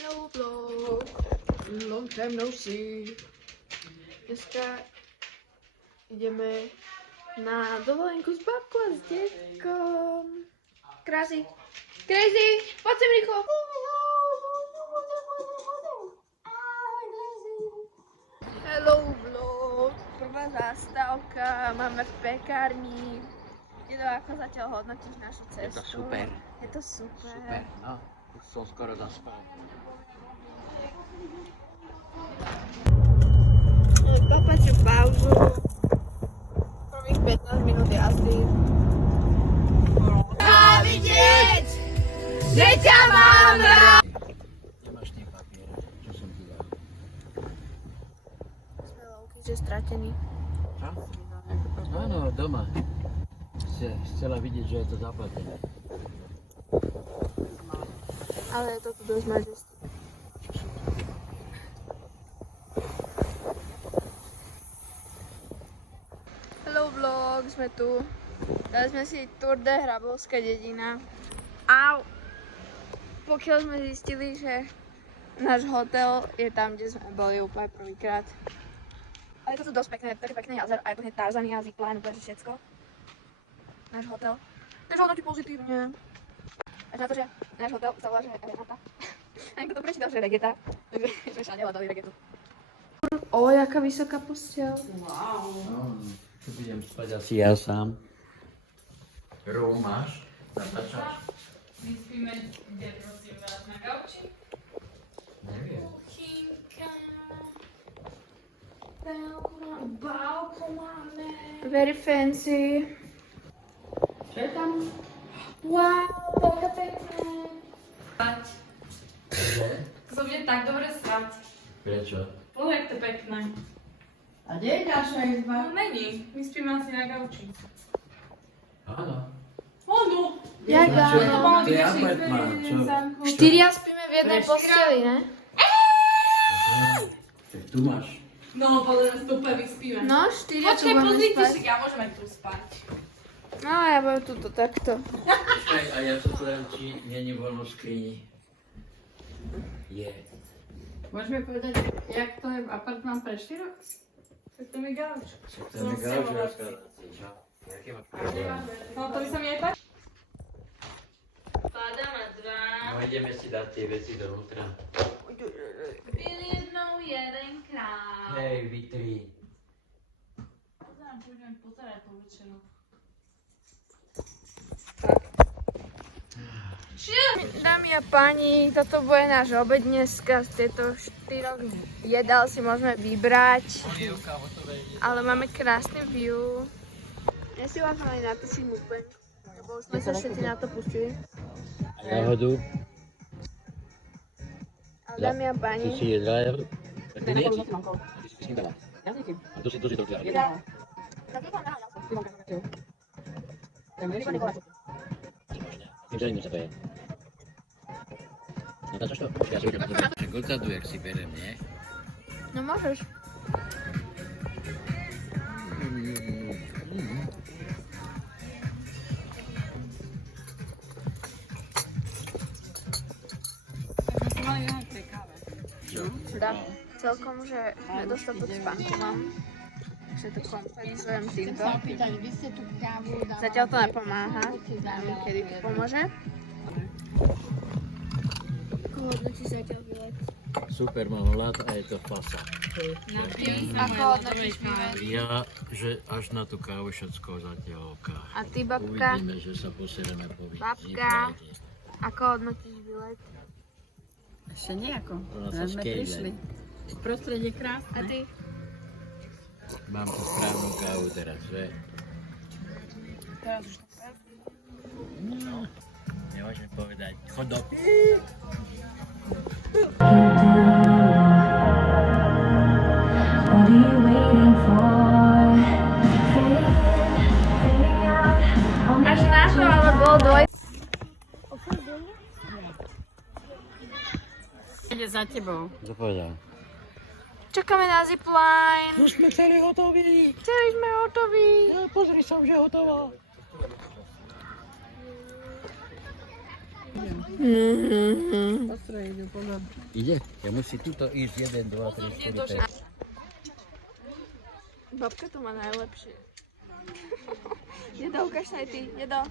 Hello vlog. Long time no see. Dneska ideme na dovolenku s babkou a s detkom. Crazy. Crazy, poď sem rýchlo. Hello vlog. Prvá zastávka. Máme v pekárni. Dedo, ako zatiaľ hodnotíš našu cestu? Je to super. Je to super. Super, no. Už som skoro zaspal. Papa si pauzu. Prvých 15 minút jazdy. Závidieť! Že ťa mám rád! Nemáš tie papiere, čo som ti dal. Sme lovky, že stratení. Áno, doma. Chcela vidieť, že je to zaplatené. Ale je to tu dosť majesty. Hello vlog, sme tu. Dali sme si Tour de Hrabovská dedina. Au! Pokiaľ sme zistili, že náš hotel je tam, kde sme boli úplne prvýkrát. Ale je to tu dosť pekné, také pekné jazero a je to hneď Tarzania, zipline, úplne všetko. Náš hotel. Takže hodnotí pozitívne. Až na to, že náš hotel sa volá, že Renata. A niekto to prečítal, že Regeta. Takže sme všade hľadali Regetu. O, jaká vysoká posteľ. Wow. No, tu budem spať asi ja sám. Róm máš? Natáčaš? My spíme kde, prosím vás, na gauči? Neviem. Kuchynka. Bálko máme. Very fancy. Čo je tam? Wow, veľká pekné. Spať. Že? To bude tak dobre spať. Prečo? Pozri, jak to je pekné. A kde je naša izba? No není, my spíme asi na gauči. Áno. Áno. Jak No, čo? áno? To je apartmán, čo? Štyria spíme v jednej posteli, ne? Tak tu máš. No, podľa nás to úplne vyspíme. No, štyria tu Počkej, budeme pozrite, spať. však ja môžem aj tu spať. No, ja budem tuto takto. Počkaj, a ja sa poviem, či není voľno v skrini. Je. Môžeme povedať, jak to je apartmán pre štyroch? Tak to mi gauč. Však to je gauč rozkladací, čo? Jaký máš problém? No, to by sa mi aj páči. Spada na dva. No ideme si dať tie veci dovnútra. Byl jednou jeden král. Hej, vy tri. Pôjdeme pozerať po večeru. Dámy a páni, toto bude náš obed dneska. Z týchto 4 jedál si môžeme vybrať. Ale máme krásny view. Ja si vás mali natočiť mukbang, lebo už sme sa všetci na to pustili. Náhodu. Ale dámy a Ty páni, si jedla, tak ty nie? Ty si s ním dala. A to si to dala. Neželím sa to je. Natáčaš to? Ja si budem pozrieť. Tak odzadu, jak si berem, nie? no môžeš. Mali aj tej káve. Čo? Dá. Celkom, že nedostatok spánku mám. Takže to kompenzujem týmto. Opýtať, vy ste tú kávu dávali. Zatiaľ to nepomáha. Neviem, kedy to pomôže. Ako hodnotíš zatiaľ výlet? Super, mám hlad a je to fasa. Ako hodnotíš výlet? Ja, že až na tú kávu všetko zatiaľ oká. A ty, babka? Uvidíme, že sa posereme po Babka? Ako hodnotíš výlet? Ešte nejako. Ona sa Sme skejle. prišli. Prostredie A krásne. ty? Mám tu správnu kávu teraz, že? Teraz už No, nemôžem povedať. Chod do What are you waiting for? Fading out. Až na to, ale bolo dvoj. Ide za tebou. Čo povedal? Čakáme na zipline. Už sme celý hotoví. Celý sme hotoví. Pozri sa, že hotová. Ostre ide podľa. Ide? Ja musí tuto ísť 1, 2, 3, 4, 5. Babka to má najlepšie. Jedo, ukáž sa aj ty. Jedo.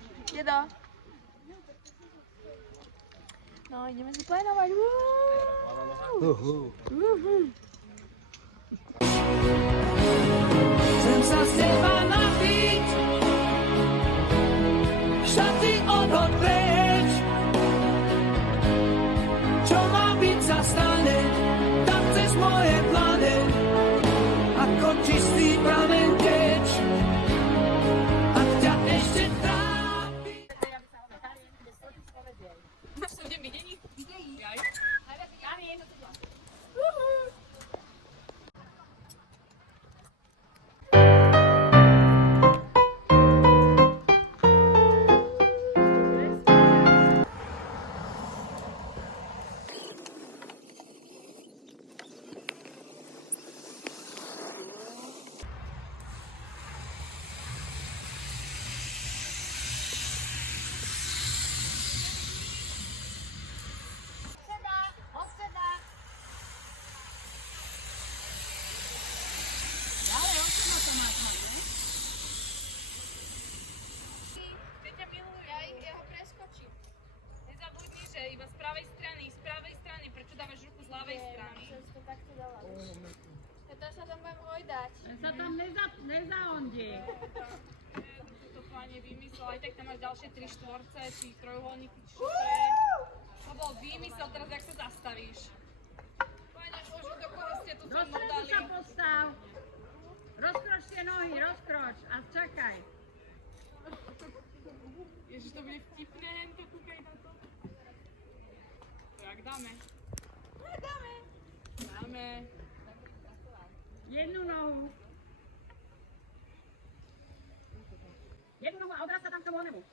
No, ideme si plénovať. Chcem sa z teba napiť, šaty odhod preč. Čo má byť sa stane, tam cez moje pláne, ako čistý pramen teč. Ak ťa ešte trápi. Budem videní? Jaj. Peťa miluje. Ja ho preskočím. Nezabudni, že iba z pravej strany. Prečo dávaš ruku z ľavej strany? To takto dala. Ja to sa tam budem hojdať. Sa tam nezaondí. To páne vymyslel, aj tak tam máš ďalšie 3 štvorce, či trojuholníky, či čo to je. To bol výmysel, teraz jak sa zastavíš. Páne Bože, do koho ste tu Do so mnou stredu dali? sa postav. Rozkroč tie nohy, rozkroč a čakaj. Ježiš, to bude vtipné, to kúkaj na to. To jak dáme? Dáme. Jednu nohu. Jednu nohu a odraz sa tam k tomu onemu.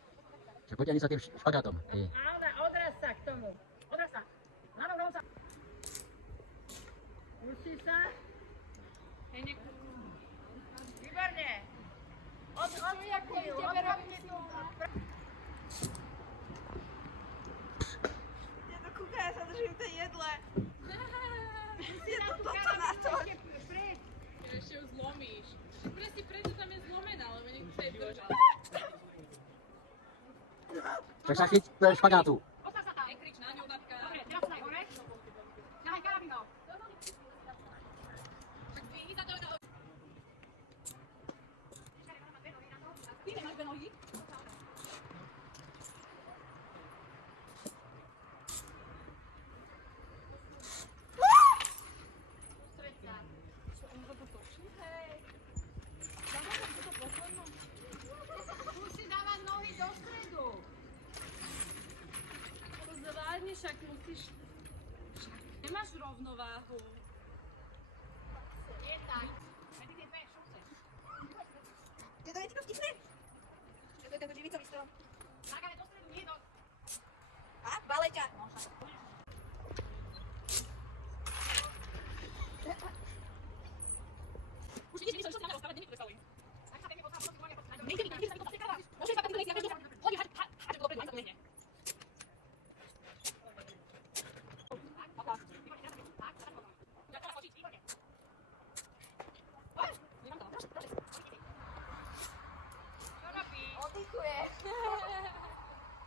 Čak poďani sa tým špagátom. A odraz sa k tomu. Odraz sa. Ľavou nohou sa. Pustí sa. Hej, Výborne. Ja to kúka, ja sa držím tej jedle. Je to toto na to. ešte ju zlomíš. Presne preto tam je zlomená, lebo nechce jej držať. Čak sa chyť špagátu. Nekrič na ňu, babka. Teraz sa hore. Ťahaj karabínou. Však dvihni sa to do... Ty nemáš dve nohy? Musí dávať nohy do stredu. To zvládne, však musíš... Však nemáš rovnováhu. Je tak. Je to niečo vtipné? Je to živicový strom. Hágame do stredu, nie do... A, baleťa. Už vidíš, čo sa nám rozprávať, není to predstavuj. Tak sa pekne postav, to si môže postaviť. Nejde mi, sa to prekávaš. Môžeš sa takto nejsť, ja veď hodí, háčem to dopredu, aj sa to nehne. Ja to skočiť, výborne. Nemám to, čo robí? Oddychuje.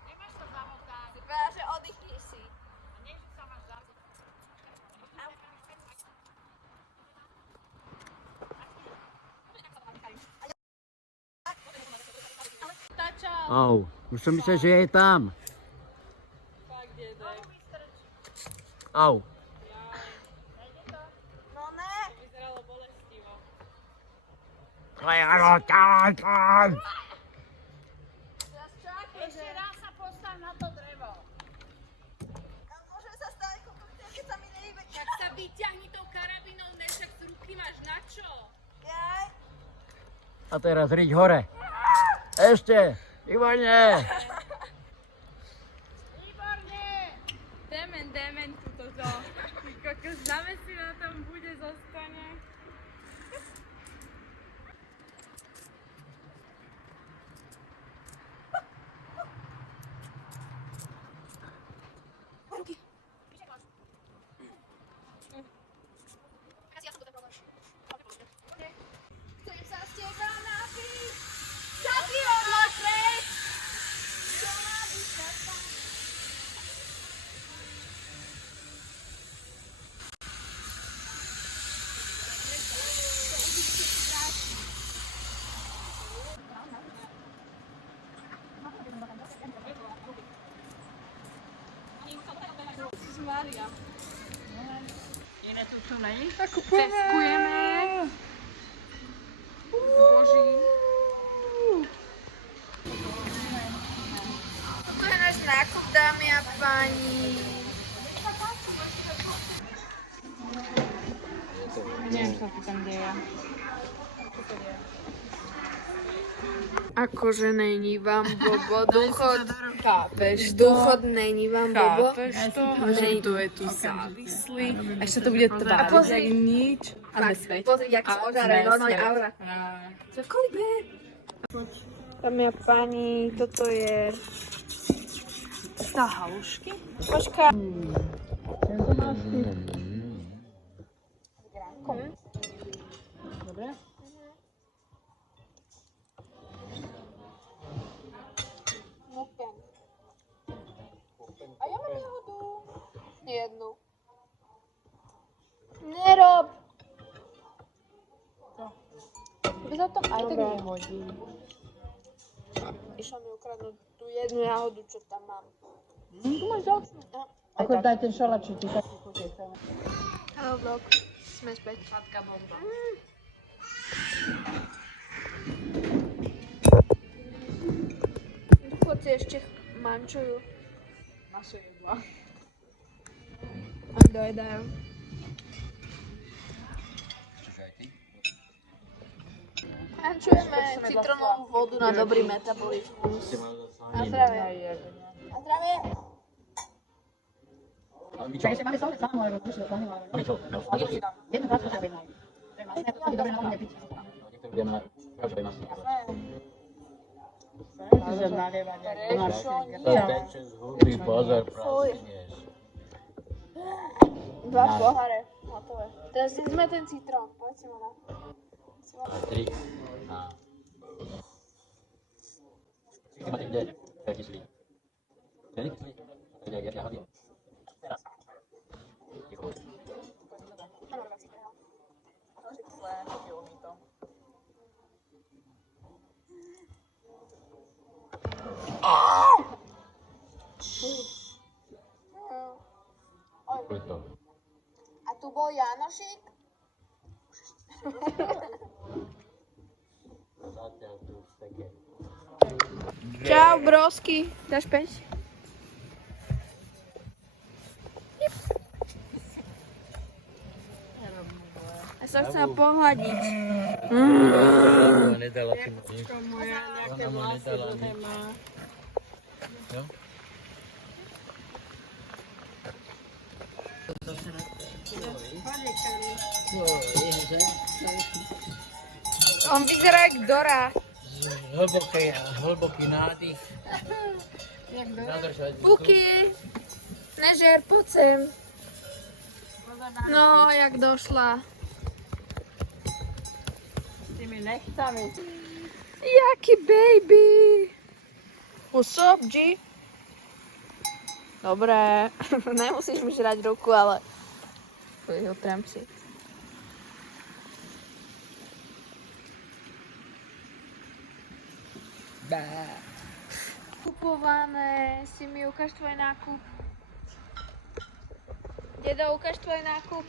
Nemáš to zamotať. Vypadá, že oddychneš si. A nie, že sa máš zamotať. Au, už som myslel, že je tam. Fakt, dedek. Au. No ne. Vyzeralo bolestivo. Teraz čakaj, Ešte raz sa postav na to drevo. Môžeme sa stať, keď sa mi nejde. Tak sa vyťahni tou karabínou, ne, však z ruky máš na čo? Jaj. A teraz riť hore. Ešte. Výborne. Výborne. Demen, toto. Ty kokos, zamesi na tom bude, zostane. Mária. Jiné tu co není? Tak kupujeme. Ceskujeme. Zboží. Toto je náš nákup, dámy a páni. Neviem, čo tu tam deje. Akože není vám Bobo dôchod. Chápeš, dôchod není vám Bobo. Chápeš to? Že to je tu závislý. A ešte to bude A tváriť, pozri. jak nič. A vesveť. Pozri, jak sa ožárajú, normálne aura. Čo kolik je? Dámy a páni, toto je... Tá halušky? Počka. Dobre? A ja mám jahodu. Jednu. Nerob. Za to aj tak nehodí. Išla mi ukradnúť tú jednu jahodu, čo tam mám. Tu máš ďalšiu. Ako daj ten šalačík, ty taký chutej. Hello vlog, sme späť. Sladká bomba. Chodci ešte mančujú. Naše jedla. A dojedajú. Čože aj ty? Mančujeme citrónovú vodu na dobrý metabolizmus. Na zdravie. Na zdravie. Čakaj, ešte máme sol, samo, lebo prišlo, to nemáme. Jednu prácu sa objednajú. To je masné, to je dobre na tom nepiť. Niektorý budeme na každej masy. Že nalievať. Prečo To nie? teče z huby, pozor, praskneš. 2 poháre. Hotové. Teraz sme ten citrón. Poď si ma na. Tri. A... Ty máte kde? To je kyslík. To je kyslík. To je jak jahody. Teraz. Ticho. Poď to. A tu bol Janošik? Zatiaľ tu seke. Čau, brosky. Dáš päť? Ja sa chcem pohľadiť. Ona nedala ti nič. Ona mu nedala nič. Jo? On vyzerá jak Dora. Hlboký nádych. Zadržať. Buky. Nežer, poď sem. No, jak došla. S tými nechtami. Jaký baby. What's up, G? Dobre. Nemusíš mi žrať ruku, ale... Utrám si. Kupované. Si mi ukáž tvoj nákup. Dedo, ukáž tvoj nákup.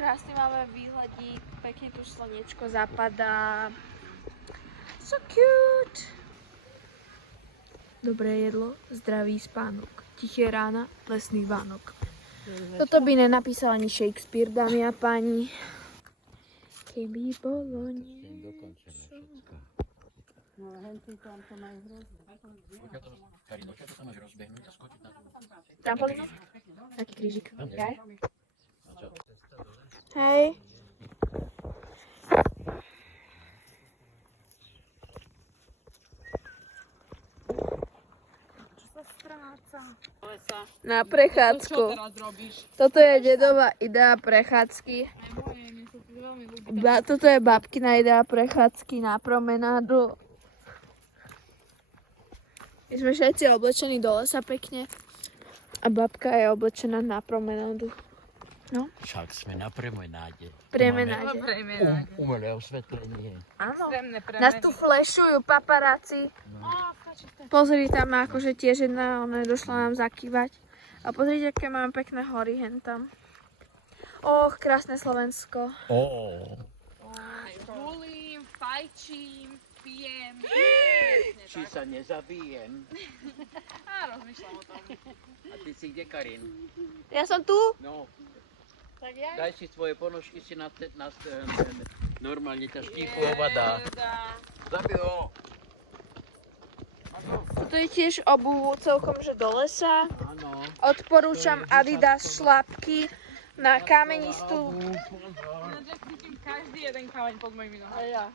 Krásny máme výhľadík, pekne tu slnečko zapadá. So cute. Dobré jedlo, zdravý spánok. Tiché rána, lesný Vánok. Toto by nenapísal ani Shakespeare, dámy a páni. Keby bolo niečo. No, henci tam to majú hrozné. Karino, čo to máš rozbehnúť a skočiť na tú? Trampolínu? Taký krížik. Ja? Hej. Na prechádzku. Čo teraz robíš? Toto je dedová idea prechádzky. Aj moje, mne sa to veľmi ľúbi. Toto je babkina idea prechádzky na promenádu. My sme všetci oblečení do lesa pekne. A babka je oblečená na promenádu. No, Však sme na promenáde. premenáde. Umelé osvetlenie. Áno. Nás tu flešujú paparáci. Pozri, tam má akože tiež jedna, ona došla nám zakývať. A pozrite, aké máme pekné hory hen tam. Och, krásne Slovensko. Hulím, fajčím, pijem. Či sa nezabijem. A rozmýšľam o tom. A ty si kde, Karin? Ja som tu. No, Tak ja? daj si svoje ponožky si normálne ťa štíchlo vadá. Zabij ho! Toto je tiež obuv celkom, že do lesa. Áno. Odporúčam Adidas šlapky na kamenistú. Ináč ja cítim každý jeden kameň pod mojimi nohami. Ja.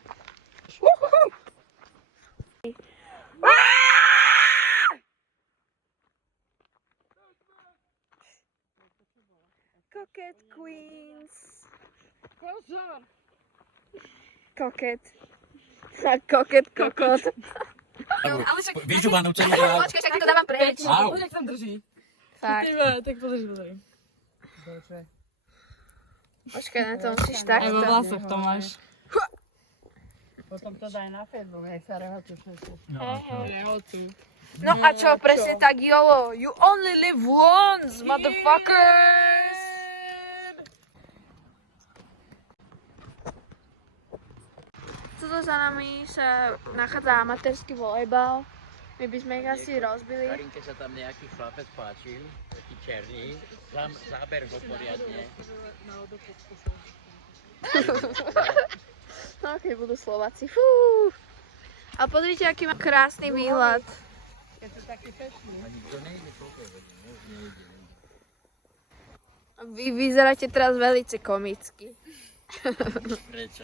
Coquette Queens. Pozor! Coquette. A coquette kokot. Ale však... Víš, čo mám naučený Počkaj, však to dávam preč. Au. Pozri, jak tam drží. Tak, Tak pozri. počkaj, na to musíš Aj vo takto. vlasoch to máš. Potom to daj na Facebook, nech sa rehotu všetci. No a čo, presne tak, YOLO. You only live once, motherfuckers. Tuto za nami sa nachádza amatérsky volejbal. My by sme ich asi rozbili. Karinke sa tam nejaký chlapec páčil, taký černý. Záber ho poriadne. No, keď budú Slováci. Fú. A pozrite, aký má krásny výhľad. Keď sú takí pešní. A nikto nejde koľko, už nejde. Vy vyzeráte teraz veľmi komicky. Prečo?